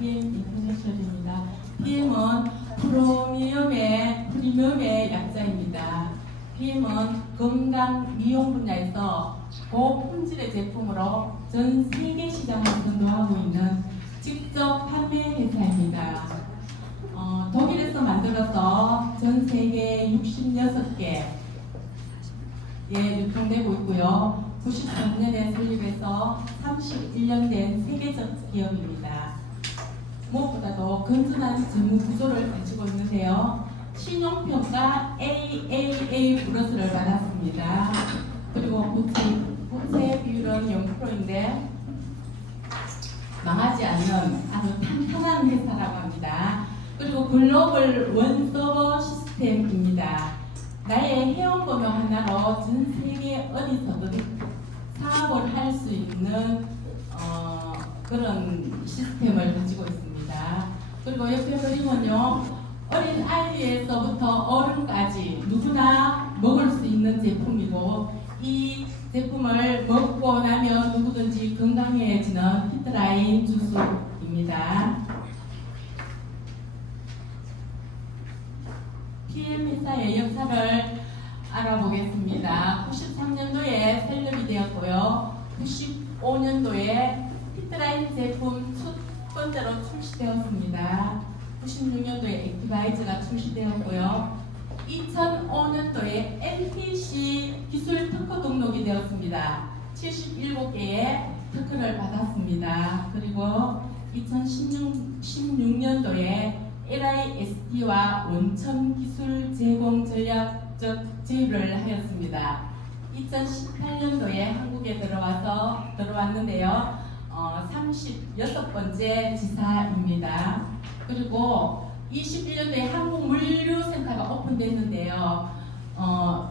PM 인터내셔널입니다. PM은 프리미엄의 약자입니다. PM은 건강 미용 분야에서 고품질의 제품으로 전 세계 시장을 선도하고 있는 직접 판매 회사입니다. 독일에서 만들어서 전 세계 66개에 유통되고 있고요. 93년에 설립해서 31년 된 세계적 기업입니다. 무엇보다도 건전한 재무 구조를 가지고 있는데요. 신용평가 AAA 플러스를 받았습니다. 그리고 부채 비율은 0%인데 망하지 않는 아주 탄탄한 회사라고 합니다. 그리고 글로벌 원서버 시스템입니다. 나의 회원번호 하나로 전 세계 어디서든 사업을 할 수 있는 그런 시스템을 가지고 있습니다. 그리고 옆에 그림은요, 어린 아이에서부터 어른까지 누구나 먹을 수 있는 제품이고, 이 제품을 먹고 나면 누구든지 건강해지는 피트라인 주스입니다. PM 회사의 역사를 알아보겠습니다. 93년도에 설립이 되었고요. 95년도에 피트라인 제품 첫 번째로 출시되었습니다. 96년도에 액티바이저가 출시되었고요. 2005년도에 NTC 기술 특허 등록이 되었습니다. 77개의 특허를 받았습니다. 그리고 2016년도에 LIST와 원천 기술 제공 전략적 제휴를 하였습니다. 2018년도에 한국에 들어왔는데요. 36번째 지사입니다. 그리고 21년도에 한국물류센터가 오픈됐는데요.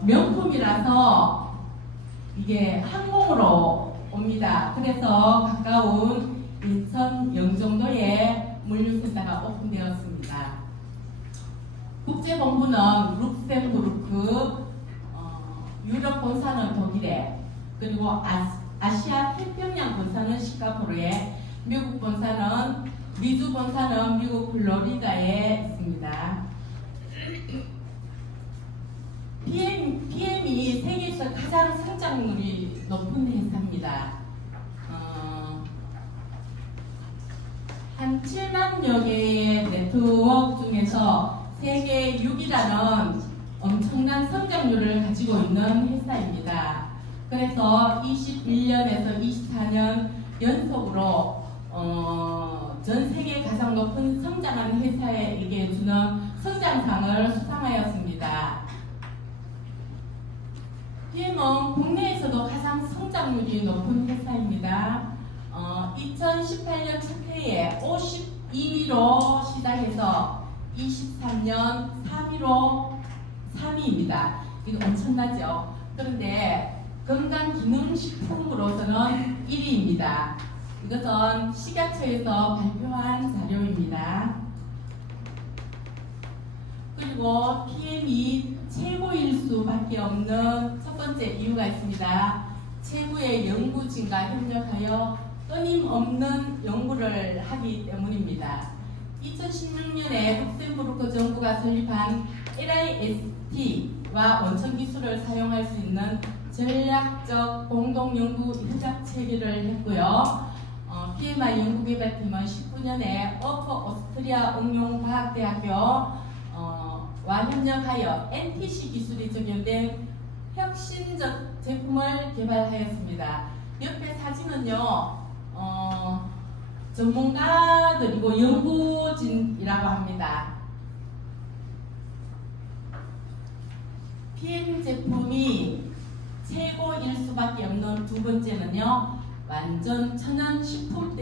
명품이라서 이게 항공으로 옵니다. 그래서 가까운 인천 영종도에 물류센터가 오픈되었습니다. 국제본부는 룩셈부르크, 유럽 본사는 독일에, 그리고 아시아 태평양 본사는 싱가포르에, 미국 본사는 미주 본사는 미국 플로리다에 있습니다. PM이 세계에서 가장 성장률이 높은 회사입니다. 한 7만여 개의 네트워크 중에서 세계 6위라는 엄청난 성장률을 가지고 있는 회사입니다. 그래서 21년에서 24년 연속으로 전 세계 가장 높은 성장하는 회사에게 주는 성장상을 수상하였습니다. PM은 국내에서도 가장 성장률이 높은 회사입니다. 2018년 첫 해에 52위로 시작해서 23년 3위입니다. 이거 엄청나죠? 그런데 건강기능식품으로서는 1위입니다. 이것은 식약처에서 발표한 자료입니다. 그리고 PM이 최고일 수밖에 없는 첫 번째 이유가 있습니다. 최고의 연구진과 협력하여 끊임없는 연구를 하기 때문입니다. 2016년에 룩셈부르크 정부가 설립한 LIST와 원천 기술을 사용할 수 있는 전략적 공동연구 협약 체결을 했고요. PMI 연구개발팀은 19년에 오스트리아 응용과학대학교와 협력하여 NTC 기술이 적용된 혁신적 제품을 개발하였습니다. 옆에 사진은요, 전문가들이고 연구진이라고 합니다. PM 제품이 최고일 수밖에 없는 두 번째는요, 완전 천연 식품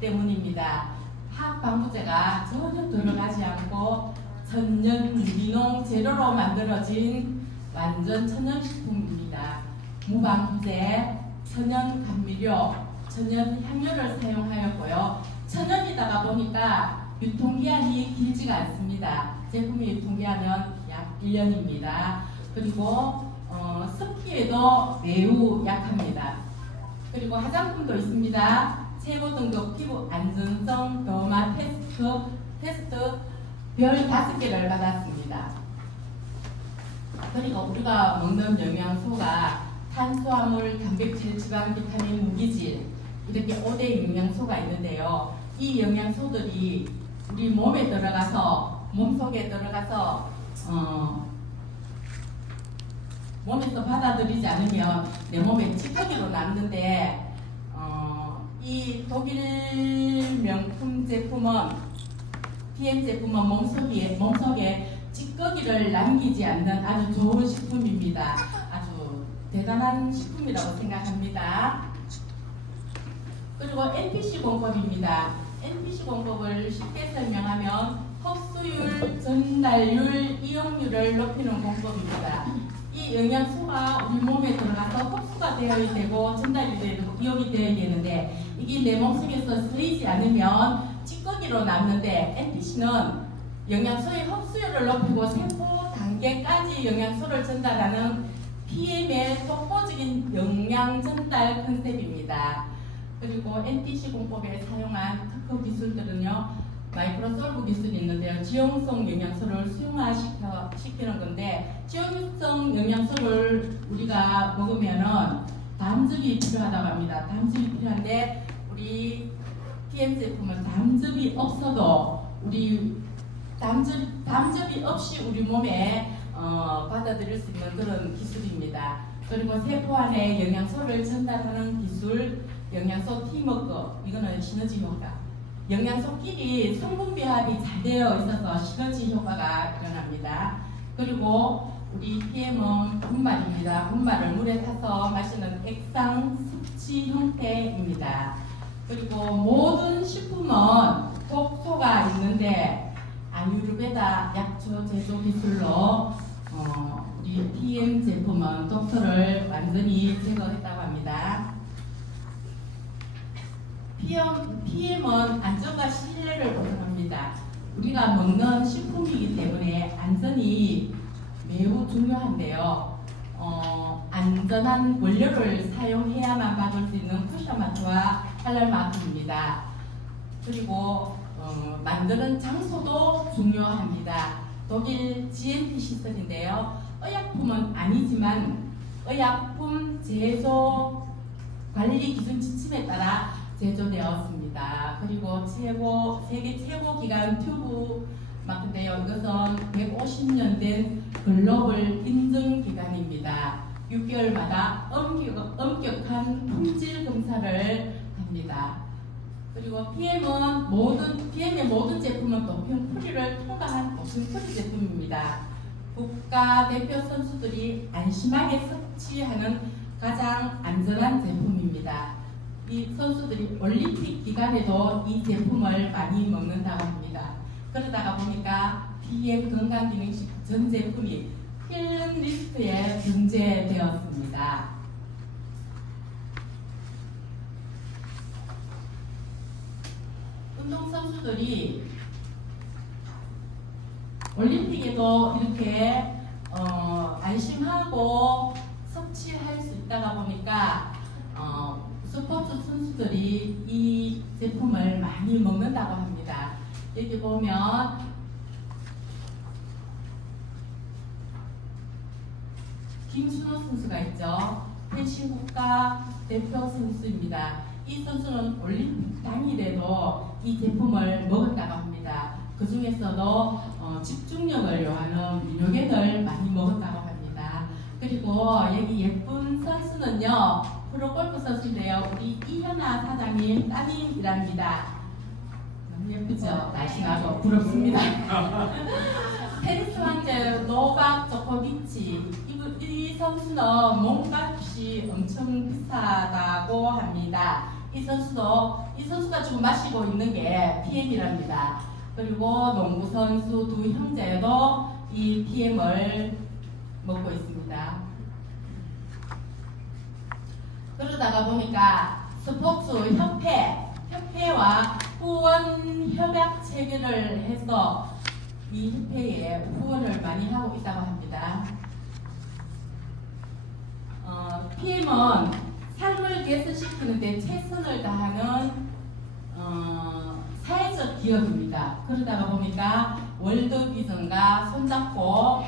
때문입니다. 화학 방부제가 전혀 들어가지 않고 천연 유기농 재료로 만들어진 완전 천연 식품입니다. 무방부제, 천연 감미료, 천연 향료를 사용하였고요. 천연이다가 보니까 유통기한이 길지가 않습니다. 제품의 유통기한은 약 1년입니다. 그리고 습기에도 매우 약합니다. 그리고 화장품도 있습니다. 최고 등급 피부 안전성 영양소마 테스트 별 5개를 받았습니다. 그리고 우리가 먹는 영양소가 탄수화물, 단백질, 지방, 비타민, 무기질 이렇게 5대 영양소가 있는데요. 이 영양소들이 우리 몸에 들어가서 몸속에 들어가서 몸에서 받아들이지 않으면 내 몸에 찌꺼기로 남는데 이 독일 명품 제품은 PM 제품은 몸속에 찌꺼기를 남기지 않는 아주 좋은 식품입니다. 아주 대단한 식품이라고 생각합니다. 그리고 NPC 공법입니다. NPC 공법을 쉽게 설명하면 흡수율, 전달율, 이용률을 높이는 공법입니다. 이 영양소가 우리 몸에 들어가서 흡수가 되어야 되고 전달이 되고 이용이 되어야 되는데 이게 내 몸속에서 쓰이지 않으면 찌꺼기로 남는데 NPC는 영양소의 흡수율을 높이고 세포 단계까지 영양소를 전달하는 PM의 독보적인 영양 전달 컨셉입니다. 그리고 NPC 공법에 사용한 특허 기술들은요, 마이크로솔브 기술이 있는데요, 지용성 영양소를 수용화시키는 건데, 지용성 영양소를 우리가 먹으면은 담즙이 필요하다고 합니다. 담즙이 필요한데, 우리 PM 제품은 담즙이 없어도 담즙이 없이 우리 몸에 받아들일 수 있는 그런 기술입니다. 그리고 세포 안에 영양소를 전달하는 기술, 영양소 팀워크, 이거는 시너지 효과. 영양소끼리 성분 배합이 잘 되어 있어서 시너지 효과가 일어납니다. 그리고 우리 PM은 분말입니다. 분말을 물에 타서 마시는 액상 습지 형태입니다. 그리고 모든 식품은 독소가 있는데 아유르베다 약초 제조 기술로 우리 PM 제품은 독소를 완전히 제거했다고 합니다. PM은 안전과 신뢰를 보장합니다. 우리가 먹는 식품이기 때문에 안전이 매우 중요한데요. 안전한 원료를 사용해야만 받을 수 있는 쿠셔마트와 할랄마트입니다. 그리고 만드는 장소도 중요합니다. 독일 GMP 시설인데요. 의약품은 아니지만 의약품 제조 관리 기준 지침에 따라 제조되었습니다. 그리고 세계 최고 기관 튜브 마크인데요. 이것은 150년 된 글로벌 인증 기관입니다. 6개월마다 엄격한 품질 검사를 합니다. 그리고 PM의 모든 제품은 도평 프리를 통과한 도평 프리 제품입니다. 국가 대표 선수들이 안심하게 섭취하는 가장 안전한 제품입니다. 이 선수들이 올림픽 기간에도 이 제품을 많이 먹는다고 합니다. 그러다가 보니까 PM 건강기능식 전 제품이 필름 리스트에 등재되었습니다. 운동선수들이 올림픽에도 이렇게 안심하고 섭취할 수 있다가 보니까 스포츠 선수들이 이 제품을 많이 먹는다고 합니다. 여기 보면 김순호 선수가 있죠. 펜싱 국가 대표 선수입니다. 이 선수는 올림픽 당일에도 이 제품을 먹었다고 합니다. 그 중에서도 집중력을 요하는 민요객을 많이 먹었다고 합니다. 그리고 여기 예쁜 선수는요, 프로골프 선수인데요. 우리 이현아 사장님 따님이랍니다. 너무 예쁘죠? 날씬하고 부럽습니다. 테니스 황제 노박 조코비치, 이 선수는 몸값이 엄청 비싸다고 합니다. 이 선수가 지금 마시고 있는 게 PM이랍니다. 그리고 농구 선수 두 형제도 이 PM을 먹고 있습니다. 그러다가 보니까 스포츠 협회와 후원 협약 체결을 해서 이 협회에 후원을 많이 하고 있다고 합니다. PM은 삶을 개선시키는데 최선을 다하는 사회적 기업입니다. 그러다가 보니까 월드비전과 손잡고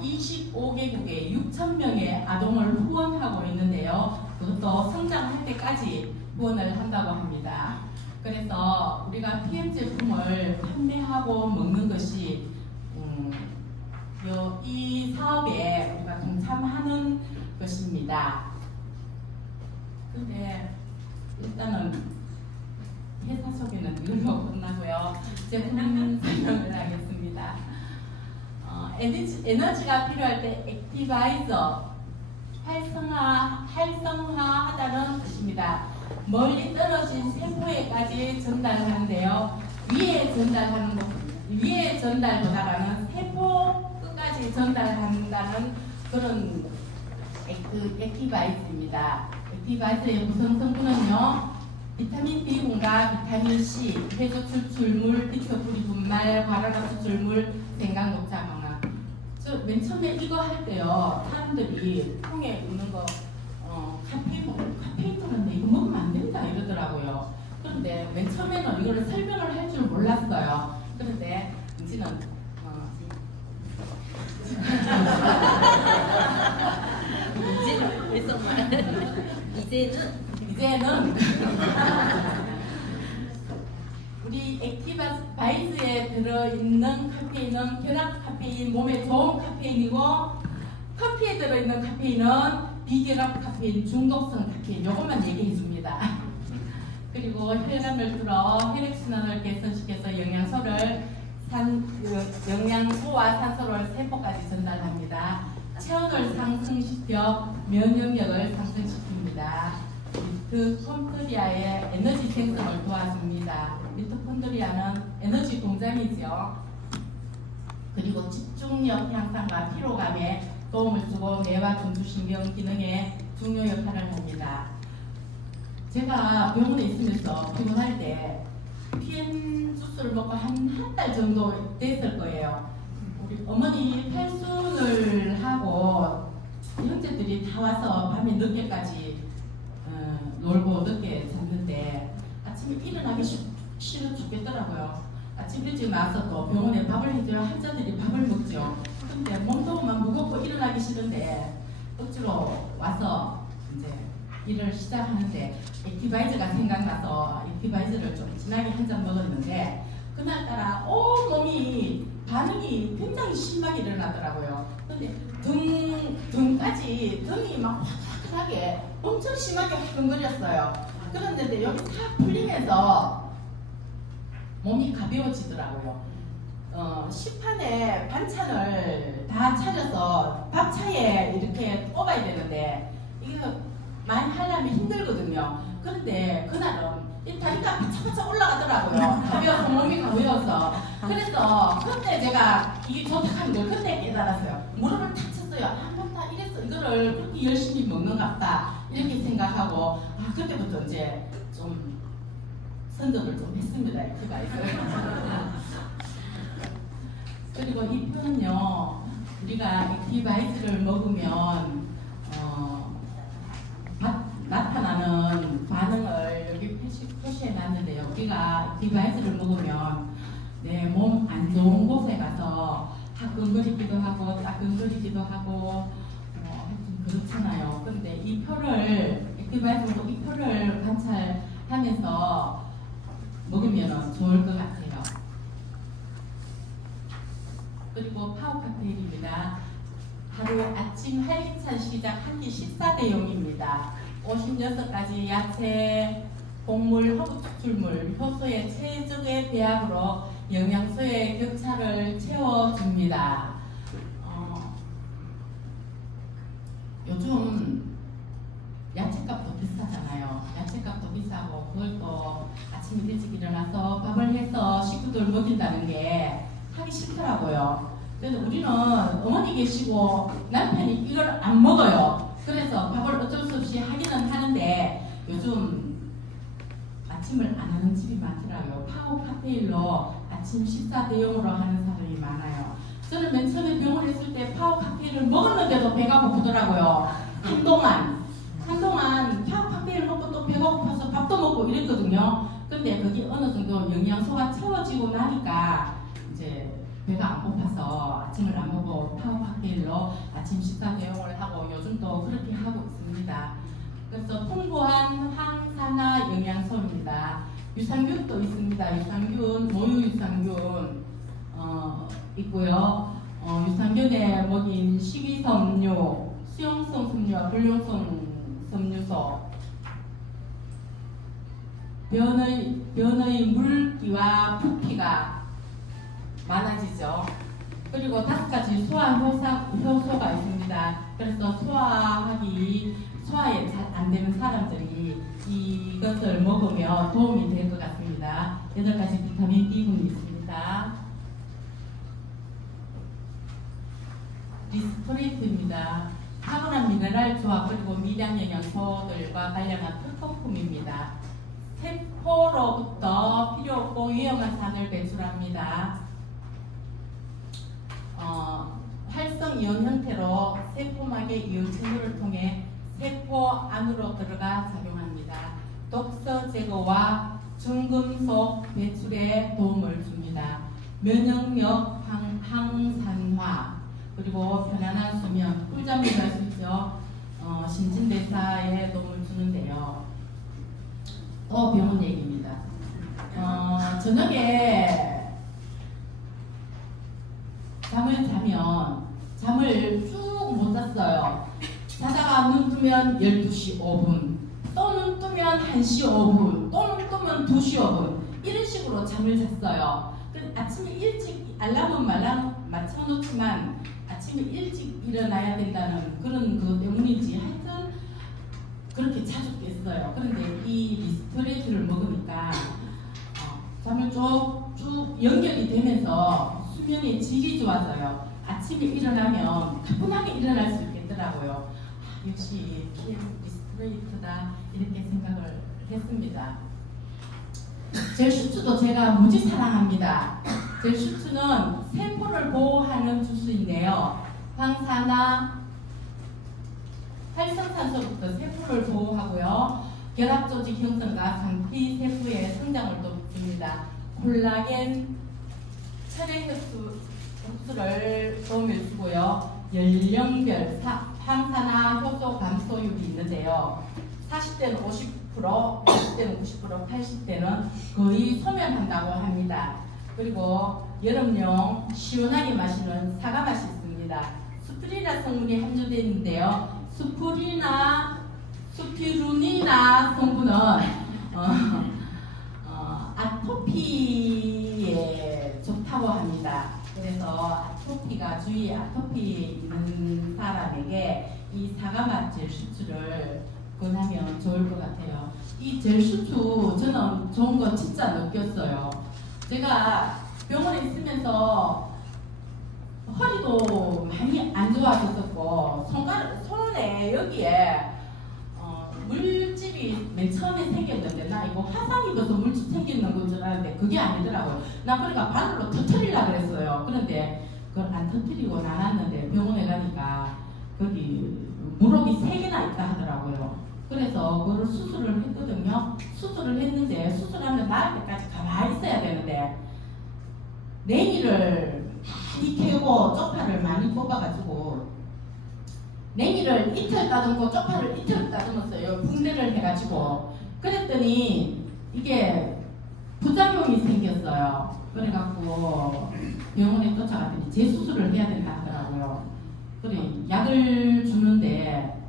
25개국에 6,000명의 아동을 후원하고 있는데요. 그것도 성장할 때까지 후원을 한다고 합니다. 그래서 우리가 PM 제품을 판매하고 먹는 것이 이 사업에 우리가 동참하는 것입니다. 근데 일단은 회사 소개는 이걸로 끝나고요. 제품 설명을 하겠습니다. 에너지가 필요할 때 액티바이저 활성화하다는 뜻입니다. 멀리 떨어진 세포에까지 전달하는데요. 위에 전달보다는 세포 끝까지 전달한다는 그런 액티바이저입니다. 액티바이저의 구성 성분은요. 비타민 B1과 비타민 C, 해조 추출물, 비트뿌리 분말, 과라가 추출물, 생강, 녹차, 망화. 저 맨 처음에 이거 할 때요, 사람들이 통에 있는 거 카페인 들었는데 이거 먹으면 안 된다 이러더라고요. 그런데 맨 처음에는 이거를 설명을 할 줄 몰랐어요. 그런데 이제는 이제는 우리 액티바이즈에 들어있는 카페인은 결합 카페인, 몸에 좋은 카페인이고, 커피에 들어있는 카페인은 비결합 카페인, 중독성 카페인, 이것만 얘기해 줍니다. 그리고 혈관을 틀어 혈액순환을 개선시켜서 영양소와 산소를 세포까지 전달합니다. 체온을 상승시켜 면역력을 상승시킵니다. 미토콘드리아의 에너지 생성을 도와줍니다. 미토콘드리아는 에너지 공장이죠. 그리고 집중력 향상과 피로감에 도움을 주고 뇌와 중추신경 기능에 중요 역할을 합니다. 제가 병원에 있으면서 피곤할 때 PM 주스를 먹고 한 달 정도 됐을 거예요. 우리 어머니 팔순을 하고 형제들이 다 와서 밤에 늦게까지 놀고 늦게 잤는데 아침에 일어나기 싫어 죽겠더라고요. 아침 일찍 나와서 또 병원에 밥을 해줘야 환자들이 밥을 먹죠. 근데 몸도 막 무겁고 일어나기 싫은데 억지로 와서 이제 일을 시작하는데 액티바이저가 생각나서 액티바이저를 좀 진하게 한 잔 먹었는데 그날따라 온 몸이 반응이 굉장히 심하게 일어나더라고요. 근데 등이 막 화끈하게 엄청 심하게 화끈거렸어요. 그런데 여기 싹 풀리면서 몸이 가벼워지더라고요. 식판에 반찬을 다 차려서 밥차에 이렇게 뽑아야 되는데 이거 많이 하려면 힘들거든요. 그런데 그날은 이 다리가 바짝바짝 올라가더라고요. 가벼워서 몸이 가벼워서. 그래서 그때 제가 이게 좋다는 걸 그때 깨달았어요. 무릎을 탁 쳤어요. 한번 다 이랬어. 이거를 그렇게 열심히 먹는가 보다 이렇게 생각하고 그때부터 이제 좀 선전을 좀 했습니다. 액티바이저. 그리고 이 표는요, 우리가 액티바이저를 먹으면 나타나는 반응을 여기 표시해 놨는데요. 우리가 액티바이저를 먹으면 내 몸 안 좋은 곳에 가서 화끈거리기도 하고 따끔거리기도 하고 하여튼 그렇잖아요. 그런데 이 표를 액티바이저로 이 표를 관찰하면서 먹으면 좋을 것 같아요. 그리고 파워 칵테일입니다. 하루 아침 활기찬 시작 한 끼 식사 대용입니다. 56가지 야채, 곡물, 허브 추출물, 효소의 최적의 배합으로 영양소의 격차를 채워줍니다. 요즘 야채값도 비싸잖아요. 야채값도 비싸고 그걸 또 아침 일찍 일어나서 밥을 해서 식구들 먹인다는 게 하기 싫더라고요. 그래서 우리는 어머니 계시고 남편이 이걸 안 먹어요. 그래서 밥을 어쩔 수 없이 하기는 하는데 요즘 아침을 안 하는 집이 많더라고요. 파워 칵테일로 아침 식사 대용으로 하는 사람이 많아요. 저는 맨 처음에 병원에 있을 때 파워 칵테일을 먹었는데도 배가 고프더라고요. 한동안 파워 칵테일 먹고 또 배가 고파서 밥도 먹고 이랬거든요. 근데 그게 어느 정도 영양소가 채워지고 나니까 이제 배가 안 고파서 아침을 안 먹고 파워박테일로 아침 식사 대용을 하고 요즘도 그렇게 하고 있습니다. 그래서 풍부한 항산화 영양소입니다. 유산균도 있습니다. 유산균, 모유 유산균 있고요. 유산균에 먹인 식이섬유, 수용성 섬유와 불용성 섬유소, 변의 물기와 부피가 많아지죠. 그리고 5가지 소화 효소가 있습니다. 그래서 소화에 잘 안 되는 사람들이 이것을 먹으면 도움이 될 것 같습니다. 8가지 비타민 B군이 있습니다. 리스토레이트입니다. 탁월한 미네랄 조합 그리고 미량 영양소들과 관련한 특허품입니다. 세포로부터 필요 없고 위험한 산을 배출합니다. 활성 이온 형태로 세포막의 이온 채널을 통해 세포 안으로 들어가 작용합니다. 독소 제거와 중금속 배출에 도움을 줍니다. 면역력 항산화 그리고 편안한 수면, 꿀잠을 잘 수 있죠. 신진대사에 도움을 주는데요. 또 병원 얘기입니다. 저녁에 잠을 자면 잠을 쭉 못 잤어요. 자다가 눈 뜨면 12시 5분, 또 눈 뜨면 1시 5분, 또 눈 뜨면 2시 5분 이런 식으로 잠을 잤어요. 아침에 일찍 알람은 맞춰놓지만 아침에 일찍 일어나야 된다는 그런 것 때문인지 하여튼 그렇게 자주 깼어요. 그런데 이 리스토레이트를 먹으니까 잠을 쭉 연결이 되면서 수면의 질이 좋아져요. 아침에 일어나면 가뿐하게 일어날 수 있겠더라고요. 역시 PM 리스토레이트다 이렇게 생각을 했습니다. 젤슈츠도 제가 무지 사랑합니다. 젤슈츠는 세포를 보호하는 주스인데요. 항산화, 활성산소부터 세포를 보호하고요. 결합조직 형성과 상피 세포의 성장을 돕습니다. 콜라겐, 혈액 흡수를 도움을 주고요. 연령별 항산화 효소 감소율이 있는데요. 40대는 50%, 50대는 90%, 80대는 거의 소멸한다고 합니다. 그리고 여름용 시원하게 마시는 사과 맛이 있습니다. 스피루리나 성분이 함유되어 있는데요. 스피루리나 성분은 아토피에 좋다고 합니다. 그래서 주위에 아토피 있는 사람에게 이 사과맛 젤슈츠를 권하면 좋을 것 같아요. 이 젤슈츠 저는 좋은 거 진짜 느꼈어요. 제가 병원에 있으면서 허리도 많이 안 좋아졌었고 손에 여기에 물집이 맨 처음에 생겼는데 나 이거 화상 입어서 물집 생기는 건 줄 알았는데 그게 아니더라고요. 나 그러니까 바늘로 터뜨리려고 그랬어요. 그런데 그걸 안 터뜨리고 나왔는데 병원에 가니까 거기 무릎이 3개나 있다 하더라고요. 그래서 그걸 수술을 했거든요. 수술을 했는데 수술하면 나을 때까지 가만히 있어야 되는데 냉이를 많이 캐고 쪽파를 많이 뽑아가지고 냉이를 이틀 따듬고 쪽파를 이틀 따듬었어요. 분대를 해가지고. 그랬더니 이게 부작용이 생겼어요. 그래갖고 병원에 쫓아갔더니 재수술을 해야 된다 하더라고요. 그래 약을 주는데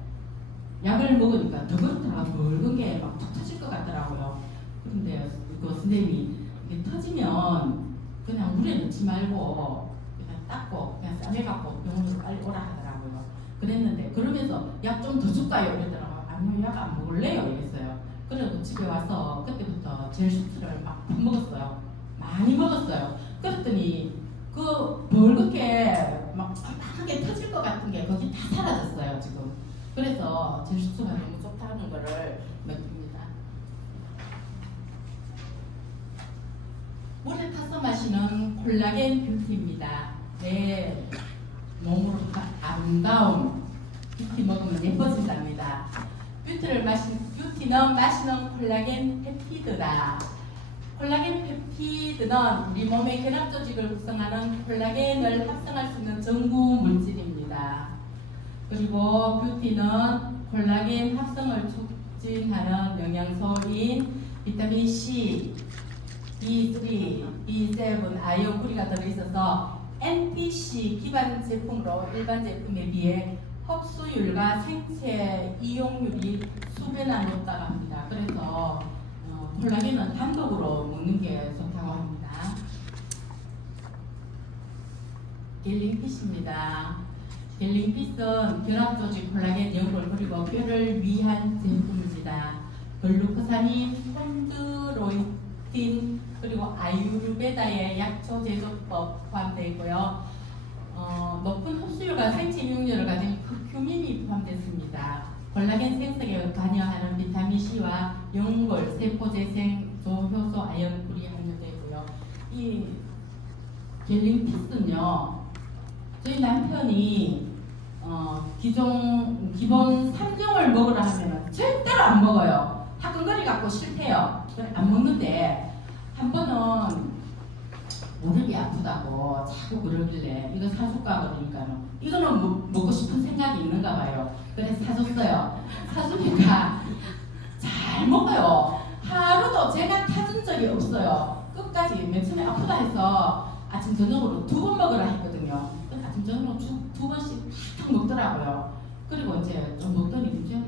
약을 먹으니까 더 그렇더라고요. 묽은 게 막 툭 터질 것 같더라고요. 그런데 그 선생님이 이게 터지면 그냥 물에 넣지 말고 그냥 닦고 그냥 싸매갖고 병원으로 빨리 오라 하더라고요. 그랬는데 그러면서 약 좀 더 줄까요? 이러더라고요. 아니요, 약 안 먹을래요 이랬어요. 그래도 집에 와서 그때부터 젤슈츠를 막 먹었어요. 많이 먹었어요. 그랬더니 그 붉게 막 빡빡하게 터질 것 같은 게 거기 다 사라졌어요 지금. 그래서 젤슈츠가 너무 좋다는 거를 느낍니다. 물에 타서 마시는 콜라겐 뷰티입니다. 내 몸으로 아름다운 뷰티 먹으면 예뻐진답니다. 뷰티는 마시는 콜라겐 펩티드다. 콜라겐 펩티드는 우리 몸의 결합 조직을 구성하는 콜라겐을 합성할 수 있는 전구 물질입니다. 그리고 뷰티는 콜라겐 합성을 촉진하는 영양소인 비타민 C, B3, B7, 아이온 구리가 들어있어서 NPC 기반 제품으로 일반 제품에 비해 흡수율과 생체 이용률이 수배나 높다고 합니다. 그래서 콜라겐은 단독으로 먹는 게 좋다고 합니다. 겔링핏입니다. 겔링핏은 결합조직 콜라겐 연골 그리고 뼈를 위한 제품입니다. 글루코사민, 콘드로이틴 그리고 아유르베다의 약초 제조법 포함되어 있고요. 높은 흡수율과 생체 이용률을 가진 커큐민이 포함됐습니다. 콜라겐 생성에 관여하는 비타민 C와 연골, 세포 재생, 조효소, 아연, 불이 함유되어 있고요. 이 겔링핏은요, 저희 남편이 기본 3종을 먹으라 하면 절대로 안 먹어요. 화끈거리 갖고 싫대요. 안 먹는데 한 번은 무릎이 아프다고 자꾸 그러길래 이거 사줄까 그러니까요. 이거는 먹고 싶은 생각이 있는가 봐요. 그래서 사줬어요. 사주니까 잘 먹어요. 하루도 제가 타준 적이 없어요. 끝까지 맨 처음에 아프다 해서 아침 저녁으로 2번 먹으라 했거든요. 아침 저녁으로 2번씩 탁 먹더라고요. 그리고 이제 좀 먹더니 이제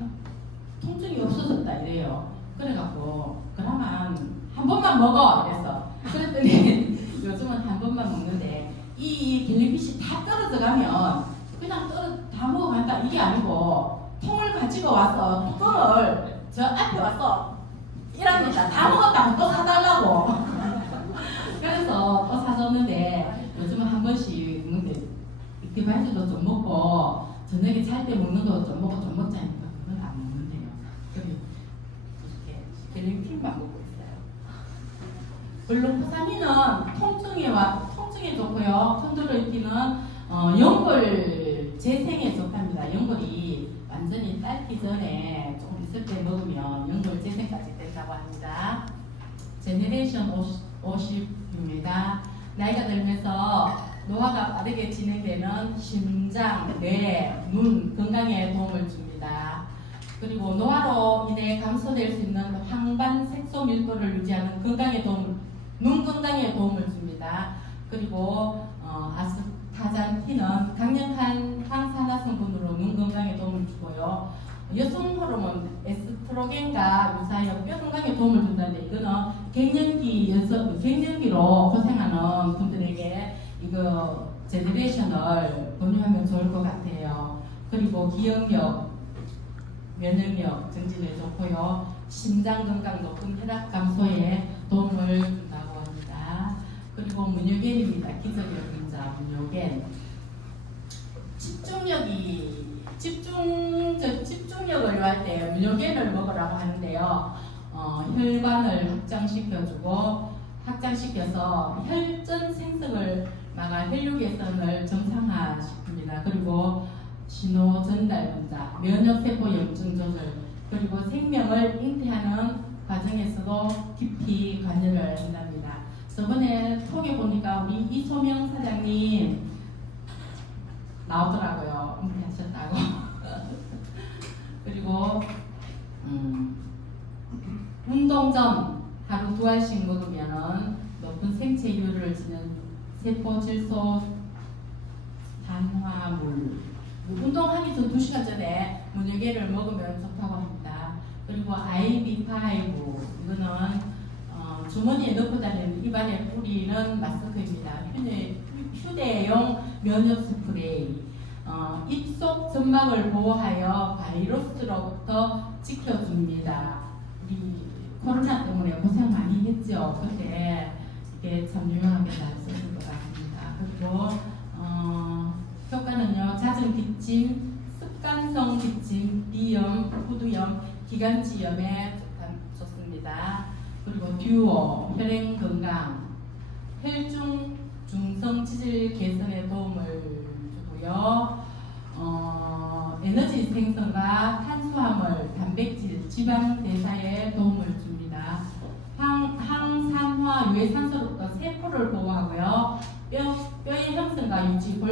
통증이 없어졌다 이래요. 그래갖고 그러면 한 번만 먹어 이랬어. 그랬더니 요즘은 한 번만 먹는데 이 겔링핏이 다 떨어져 가면 그냥 다 먹어간다 이게 아니고 통을 가지고 와서 뚜껑을 저 앞에 와서 이랍니다. 다 먹었다고 또 사달라고. 그래서 또 사줬는데 요즘은 한 번씩 먹는데 이티바이저도 좀 먹고 저녁에 잘 때 먹는 거 좀 먹고 좀 먹자니까 그건 안 먹는데요. 그리고 이렇게 겔링핏만 먹고 있어요. 글루코사민은 통증에 좋고요. 콘드로이틴은 연골 재생에 좋답니다. 연골이 완전히 딸기 전에 조금 있을 때 먹으면 연골 재생까지 된다고 합니다. 제네레이션 50입니다. 나이가 들면서 노화가 빠르게 진행되는 심장, 뇌, 눈 건강에 도움을 줍니다. 그리고 노화로 인해 감소될 수 있는 황반 색소 밀도를 유지하는 눈 건강에 도움을 줍니다. 그리고 아스타잔틴은 강력한 항산화 성분으로 눈 건강에 도움을 주고요. 여성 호르몬 에스트로겐과 유사하여 뼈 건강에 도움을 준다는데 이거는 갱년기로 고생하는 분들에게 이거 제너레이션을 권유하면 좋을 것 같아요. 그리고 기억력, 면역력 증진에 좋고요. 심장 건강, 높은 혈압 감소에 도움을 준다고 합니다. 그리고 문효겐입니다. 기저귀 분자 문효겐. 집중력을 요할 때 문효겐을 먹으라고 하는데요. 혈관을 확장시켜서 혈전 생성을 막아 혈류 개선을 정상화시킵니다. 그리고 신호 전달 분자, 면역세포 염증 조절, 그리고 생명을 잉태하는 과정에서도 깊이 관여를 한답니다. 저번에 톡에 보니까 우리 이소명 사장님 나오더라고요. 잉태하셨다고. 그리고 운동 전 하루 2알씩 먹으면 높은 생체율을 지닌 세포 질소 산화물 운동하기 전 2시간 전에 문효계를 먹으면 좋다고 합니다. 그리고 IB5 이거는 주머니에 넣고 다니는 입안에 뿌리는 마스크입니다. 휴대용 면역 스프레이 입속 점막을 보호하여 바이러스로부터 지켜줍니다. 우리 코로나 때문에 고생 많이 했죠. 근데 이게 참 유용하게 잘 쓰는 것 같습니다. 그리고 효과는요, 잦은 기침, 습관성 기침, 비염, 후두염, 기관지염에 좋습니다. 그리고 듀오, 혈행 건강, 혈중 중성 지질 개선에 도움을 주고요. 에너지 생성과 탄수화물, 단백질, 지방 대사에 도움을 줍니다. 항산화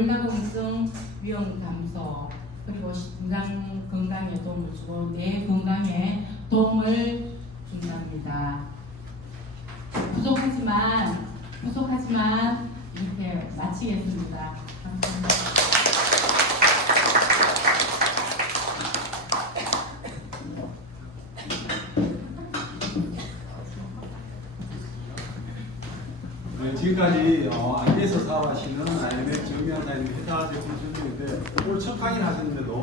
골다공증 위험 감소, 그리고 심장 건강에 도움을 주고 뇌 건강에 도움을 준답니다. 부족하지만 이렇게 마치겠습니다. 감사합니다. 네, 지금까지 안개에서 사업하시는 IMF 정미환 사장님 회사 제품 전문인데 오늘 첫 강의를 하셨는데 너무